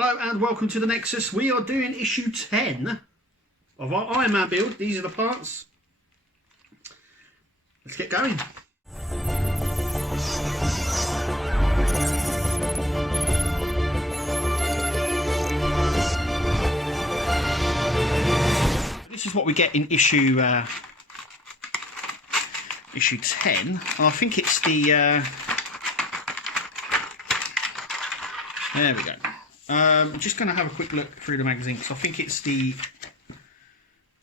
Hello and welcome to the Nexus. We are doing issue 10 of our Iron Man build. These are the parts. Let's get going. This is what we get in issue 10, and I think it's the there we go. I'm just going to have a quick look through the magazine because I think it's the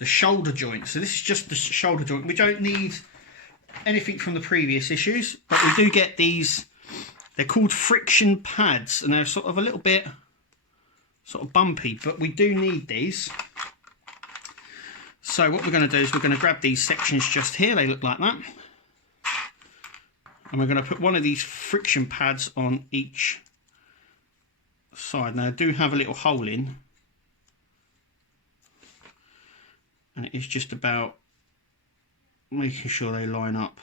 shoulder joint. So this is just the shoulder joint. We don't need anything from the previous issues, but we do get these. They're called friction pads, and they're sort of a little bit sort of bumpy, but we do need these. So what we're going to do is we're going to grab these sections just here. They look like that. And we're going to put one of these friction pads on each side. Now I do have a little hole in, and it is just about making sure they line up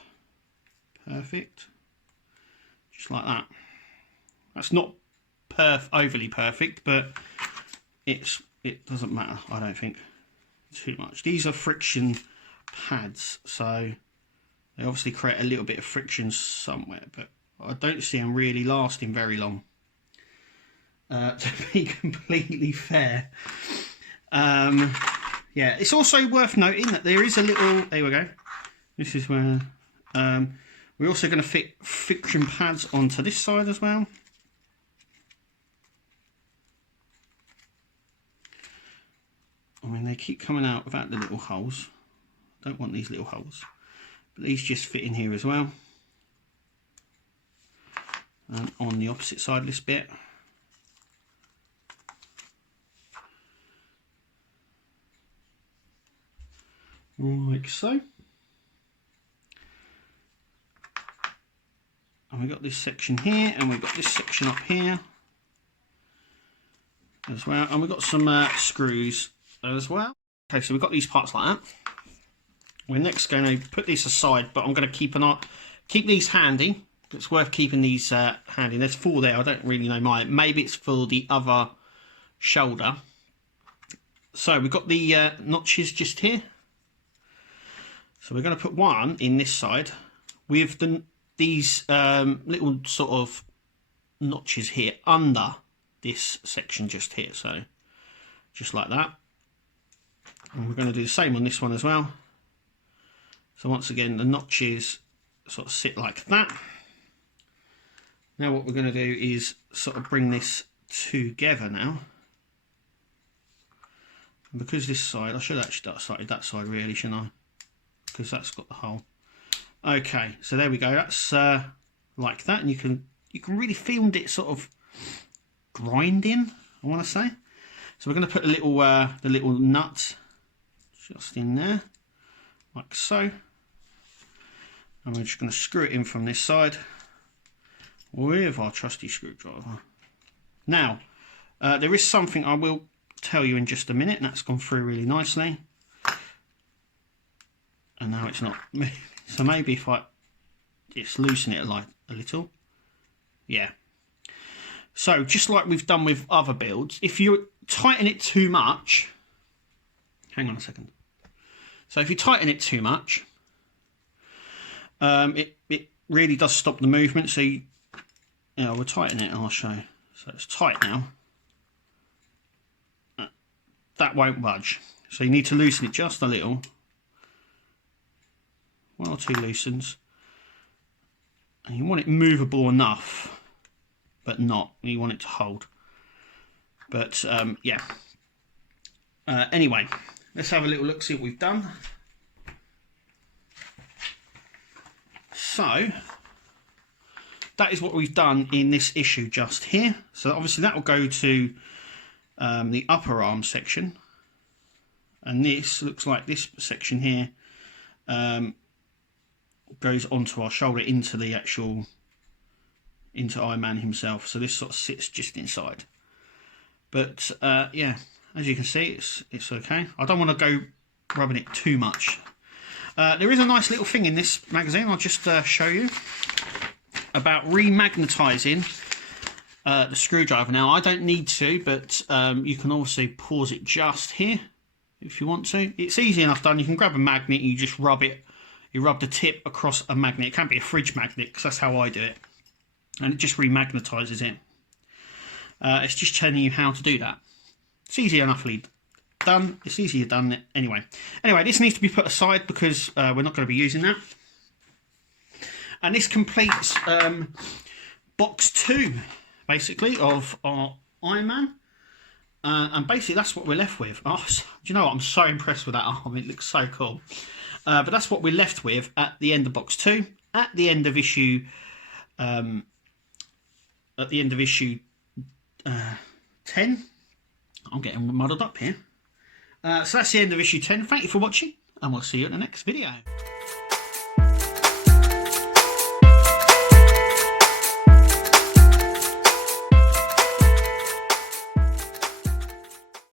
perfect, just like that. That's not overly perfect, but it doesn't matter, I don't think, too much. These are friction pads, so they obviously create a little bit of friction somewhere, but I don't see them really lasting very long. To be completely fair, yeah, it's also worth noting that there is a little. There we go. This is where we're also going to fit friction pads onto this side as well. I mean, they keep coming out without the little holes. Don't want these little holes, but these just fit in here as well. And on the opposite side of this bit. Like so. And we've got this section here, and we've got this section up here as well, and we've got some screws as well. Okay, so we've got these parts like that. We're next going to put these aside, but I'm going to keep these handy. It's worth keeping these handy. There's 4 there. I don't really know why. Maybe it's for the other shoulder. So we've got the notches just here. So we're going to put one in this side with these little sort of notches here under this section just here. So just like that. And we're going to do the same on this one as well. So once again, the notches sort of sit like that. Now what we're going to do is sort of bring this together now. And because this side, I should actually have started that side really, shouldn't I? Because that's got the hole. Okay, so there we go. That's like that, and you can really feel it sort of grinding, I want to say. So we're going to put a little the little nut just in there, like so, and we're just going to screw it in from this side with our trusty screwdriver. Now, there is something I will tell you in just a minute, and that's gone through really nicely. And now it's not. So maybe if I just loosen it like a little. Yeah. So just like we've done with other builds, if you tighten it too much, hang on a second. So if you tighten it too much, it really does stop the movement. So we'll tighten it and I'll show you. So it's tight now. That won't budge. So you need to loosen it just a little. 1 or 2 loosens, and you want it movable enough, but not. You want it to hold. But yeah. Anyway, let's have a little look, see what we've done. So that is what we've done in this issue just here. So obviously that will go to the upper arm section, and this looks like this section here. Goes onto our shoulder into the actual Iron Man himself, so this sort of sits just inside. But yeah, as you can see, it's okay. I don't want to go rubbing it too much. There is a nice little thing in this magazine. I'll just show you about remagnetising the screwdriver. Now I don't need to, but you can also pause it just here if you want to. It's easy enough done. You can grab a magnet and you just rub it. You rub the tip across a magnet. It can be a fridge magnet because that's how I do it, and it just remagnetizes it. It's just telling you how to do that. It's easy enoughly done. It's easier done anyway. Anyway, this needs to be put aside because we're not going to be using that. And this completes box 2, basically, of our Iron Man. And basically that's what we're left with. Oh, do you know what? I'm so impressed with that arm. It looks so cool. But that's what we're left with at the end of box 2. At the end of issue 10. I'm getting muddled up here. So that's the end of issue 10. Thank you for watching, and we'll see you in the next video.